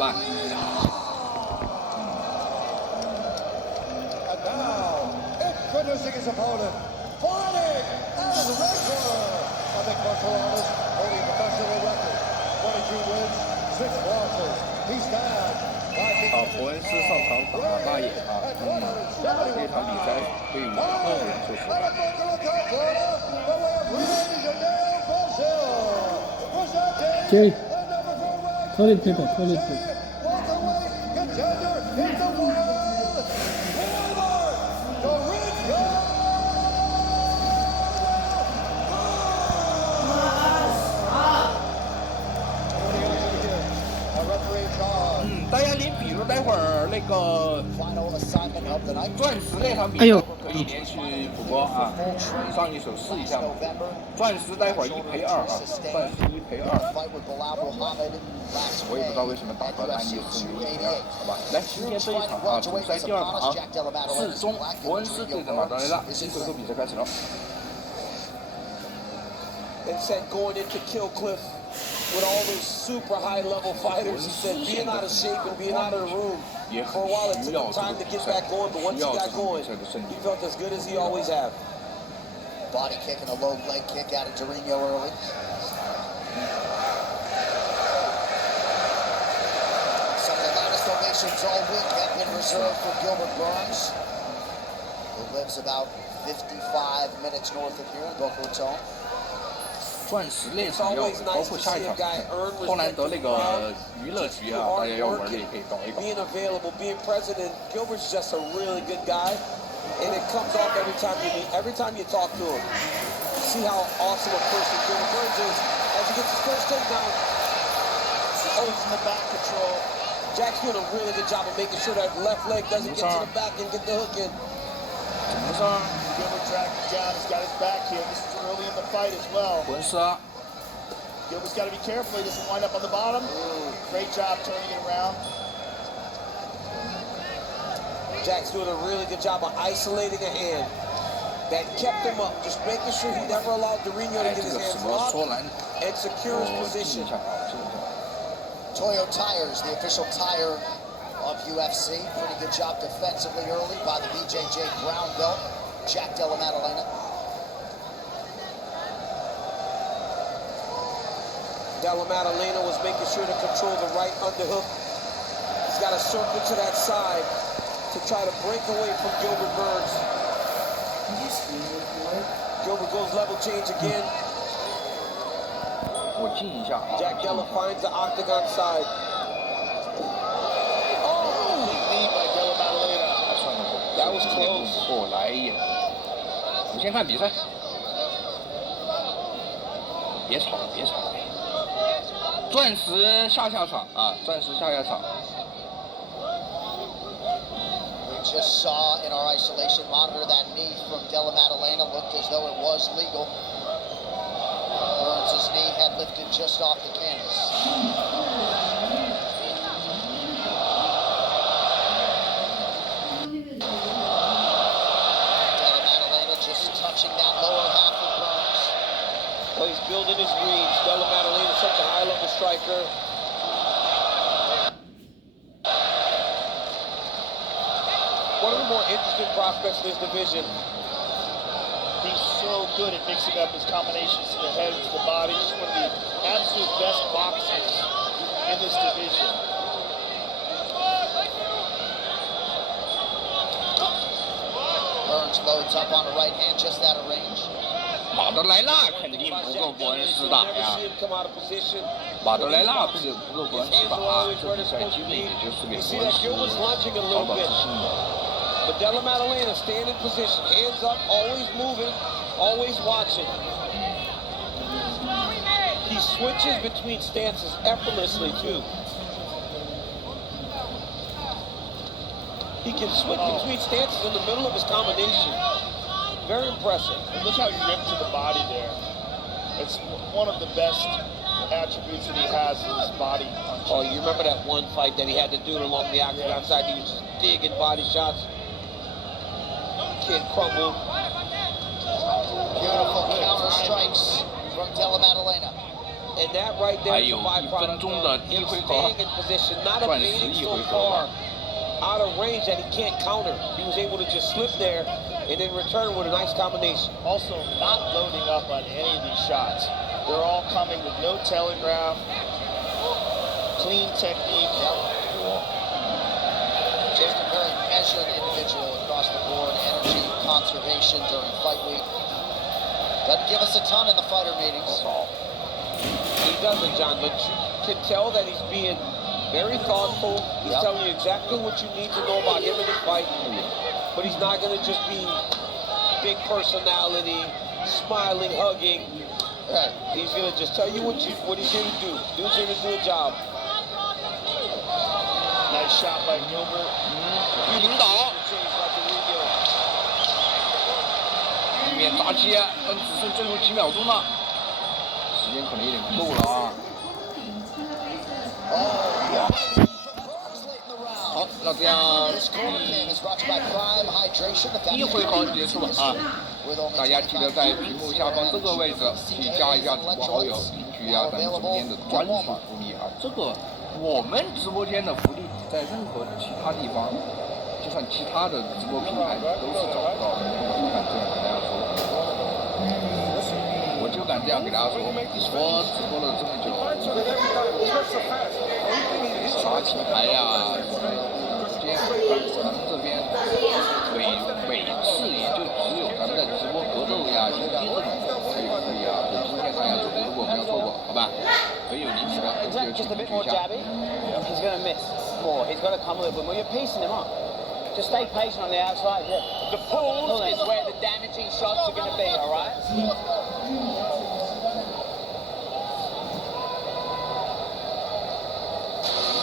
吧。伯恩斯上场打了8眼啊，这场比赛对于后人说实话。Jerry, toilet paper. 大家连比如待会儿那个钻石那场比赛可以连续补播啊，上一手试一下嘛。钻石待会儿1赔2啊，钻石1赔2。我也不知道为什么打到安妮是1赔2，好吧？来，今天这一场啊，主赛第2场，4中伯恩斯对阵马德雷纳，新手比赛开始了。With all those super high-level fighters, he said being out of shape and being out of the room for a while, it took him time to get back going, but once he got going, he felt as good as he always have. Body kick and a low leg kick out of Dorino early. Some of the latest donations all week have been reserved for Gilbert Burns, who lives about 55 minutes north of here in Boca Raton. 钻石那场要包括下一场，后兰德那个娱乐局啊，大家要玩的也可以搞一搞。Being available, being present, and Gilbert's just a really good guy, and it comes off every time you talk to him. See how awesome a person Gilbert Burns is as he gets his first takedown. Always in the back control. Jack's doing a really good job of making sure that left leg doesn't get to the back and get the hook in. Gilbert dragged him down. He's got his back here. This is early in the fight as well. Gilbert's got to be careful. He doesn't wind up on the bottom. Great job turning it around. Jack's doing a really good job of isolating a hand that kept him up, just making sure he never allowed Dorino to get his hands locked and secure his position. Toyo Tires, the official tire of UFC. Pretty good job defensively early by the BJJ brown belt, Jack Della Maddalena. Della Maddalena was making sure to control the right underhook. He's got to circle to that side to try to break away from Gilbert Burns. Gilbert goes level change again. Jack Della finds the octagon side. That was close. 来一眼，我们先看比赛，别吵。钻石下场啊，钻石下场。We just saw in our isolation monitor that knee from Della Maddalena looked as though it was legal. Burns' knee had lifted just off the canvas. Well, he's building his reads. Della Maddalena is such a high-level striker. One of the more interesting prospects in this division. He's so good at mixing up his combinations to the head and to the body. He's one of the absolute best boxers in this division. Burns loads up on the right hand, just out of range. 马德莱纳肯定不够伯恩斯打呀，马德莱纳不够伯恩斯打啊，这比赛基本也就是给伯恩斯找到自信的。But Della Maddalena staying in position, hands up, always moving, always watching. He switches between stances effortlessly too. He can switch between stances in the middle of his combination. Very impressive. And look how he ripped to the body there. It's one of the best attributes that he has in his body punch. Oh, you remember that one fight that he had to do along the octagon side? He was just digging body shots. Kid crumbled. Beautiful counter strikes from Della Maddalena. And that right there 还 is 有 a 1 分 byproduct 钟的 of 第一 him 回合， staying in position, not 钻石 evading 1 so 回合 far 吧。 out of range that he can't counter. He was able to just slip there and then return with a nice combination. Also, not loading up on any of these shots. They're all coming with no telegraph, clean technique. Just a very measured individual across the board. Energy conservation during fight week. Doesn't give us a ton in the fighter meetings. He doesn't, John, but you can tell that he's being very thoughtful. He's telling you exactly what you need to know about him in the fight. But he's not going to just be big personality, smiling, hugging. Right. He's going to just tell you what he's here to do. Dude's here to do a job. Nice shot by Gilbert. 领导，里面扎起，但只剩最后几秒钟了，时间可能有点不够了啊。好，那这样第1回合结束了啊！大家记得在屏幕下方这个位置去加一下主播好友，领取咱们直播间的专属福利啊！这个我们直播间的福利在任何其他地方，就算其他的直播平台都是找不到的。我就敢这样给大家说，我直播了这么久，啥品牌呀？咱们这边每次也就只有咱们的直播格斗呀、拳击这种才有福利啊。所以今天大家如果没有错过，好吧？可以有领取的，就去领取一下。 He's going to miss more. He's got to come a little bit more. You're piecing him up. Just stay patient on the outside. Yeah. The pulls is where the damaging shots are going to be, all right?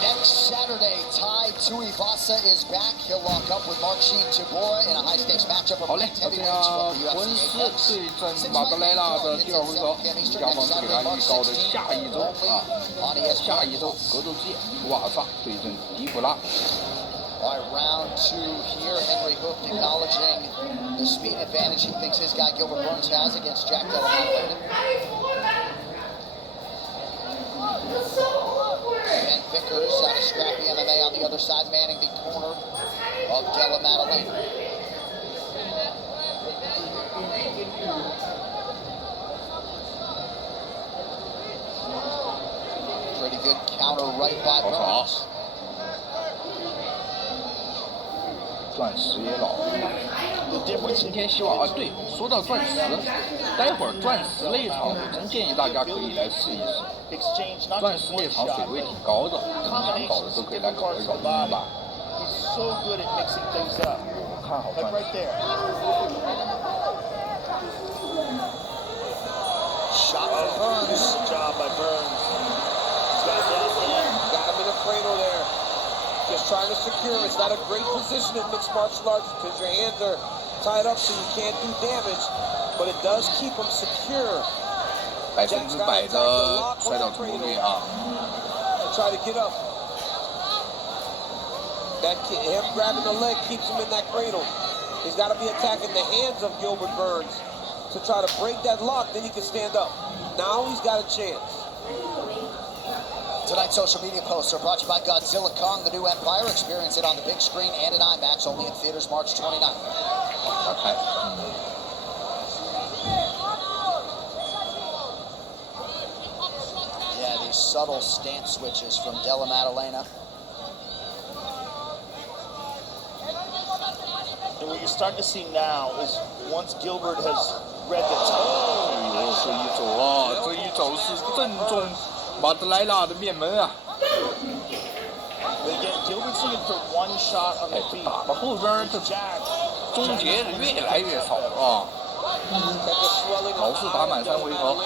Next Saturday, Tai Tuivasa is back. He'll lock up with Marcin Tybura in a high-stakes matchup of 好嘞， light 那这 heavyweights 样 from the 浑 UFC 丝 Apex. 对阵马德莱纳的第2回合，下方是给大家预告的下一周啊，下一周格斗季，瓦萨对阵迪布拉。 All right, round 2 here. Henry Hooft acknowledging the speed advantage he thinks his guy Gilbert Burns has against Jack Della. Ben Vickers out of Scrappy MMA on the other side, manning the corner of Della Maddalena. Pretty good counter right by Burns. 钻石也老了。今天希望啊，对，说到钻石，待会儿钻石那一场，我真建议大家可以来试一试。钻石那场水位挺高的，想搞的都可以来搞一搞，对吧？ He's so good at mixing things up. 我看好 Like 钻 right 石。 there. Shot by Burns. Good job by Burns. Got him in a cradle there. Just trying to secure him. It's not a great position in mixed martial arts because your hands are tied up so you can't do damage, but it does keep him secure. 100%的摔倒成功率啊！ To try to get up. Him grabbing the leg keeps him in that cradle. He's got to be attacking the hands of Gilbert Burns to try to break that lock, then he can stand up. Now he's got a chance. Tonight's social media posts are brought to you by Godzilla Kong, the new Empire. Experience it on the big screen and in IMAX, only in theaters March 29th. Okay. Yeah, these subtle stance switches from Della Maddalena. And what you're starting to see now is once Gilbert has read the tone. 哎呦，这一走啊，这一走是正中马德莱纳的面门啊！ But again, Gilbert's looking for one shot on 哎 the，feet. 打到后边这 Jack. 终结的越来越少啊！ 老是打满3回合。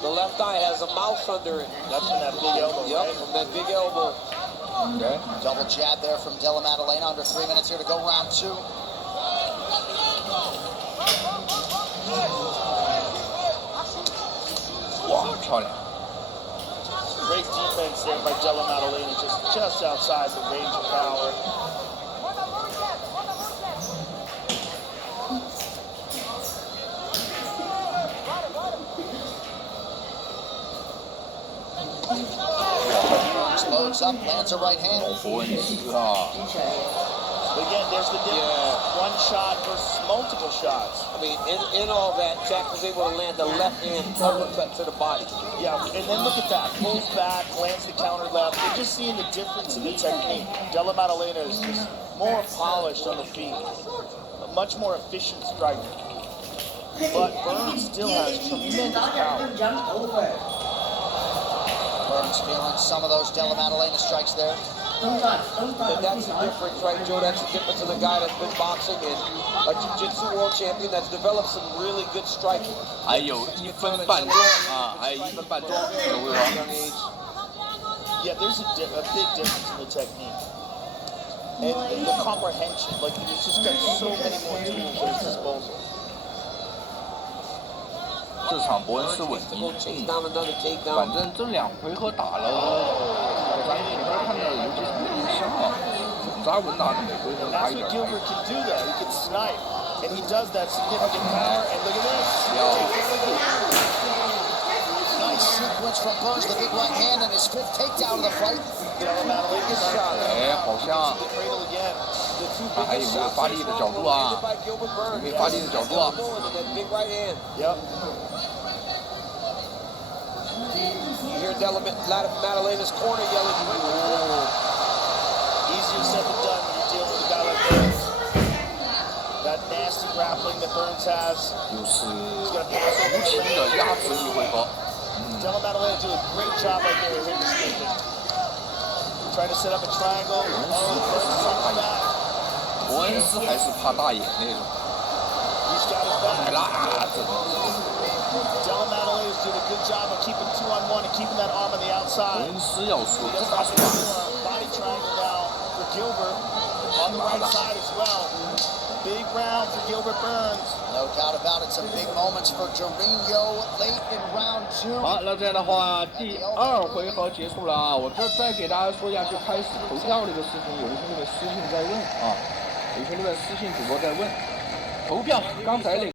The left eye has a mouse under it. That's from that big elbow. Yep, Right? from that big elbow. Okay. Double jab there from Della Maddalena. Under 3 minutes here to go, round 2. Wow, 漂亮！ Great defense there by Della Maddalena, just outside the range of power. Burns up, lands a right hand. 伯恩斯啊， But again, there's the difference. One shot versus multiple shots. I mean, in all that, Jack was able to land a left hand uppercut to the body. Yeah, and then look at that. Pulls back, lands the counter left. You're just seeing the difference in the technique. Della Maddalena is just more polished on the feet. A much more efficient striker. But Burns still has tremendous power. Burns feeling some of those Della Maddalena strikes there. And that's the difference, right, Joe? That's the difference of the guy that's been boxing and a jiu-jitsu world champion that's developed some really good striking. 还有1分半钟啊，还有1分半钟，各位王。 Yeah, there's a big difference in the technique. And the comprehension. Like, he's just got so many more tools at his disposal. 这场伯恩斯稳赢， Down another takedown. 反正这2回合打了，咱前面看到尤其是印象啊，扎稳打的每回合打 That's 一点 what。Gilbert can do, though. He can snipe. And he does that significant power. And look at this. Nice sequence from Burns, the big right hand, and his 5th takedown of the fight. Della Maddalena shot. 哎，好像 The cradle again. 还有没有发力的角度啊？有没有发力的角度啊？ Big right hand. Yep. You hear Della Maddalena's corner yelling. Easier said than done when you're dealing with a guy like Burns. That nasty grappling that Burns has. 又是无情的压制1回合。 Della Maddalena do a great job right there of him escaping. Trying to set up a triangle. Oh, Burns is back. 伯恩斯还是怕大眼那种。 He's got his 来 back. 啦，这 Della Maddalena is doing a good job of keeping 2-on-1 and keeping that arm on the 伯 outside. 恩斯要说 He 这 does 打 have 出 a 来， body triangle now for Gilbert on the right side as well. Big round for Gilbert Burns. No doubt about it, some big moments for Jorginho late in round 2. 好，那这样的话，第2回合结束了啊。我这再给大家说一下，就开始投票这个事情，有的兄弟们私信在问啊，有兄弟们私信主播在问，投票刚才那个。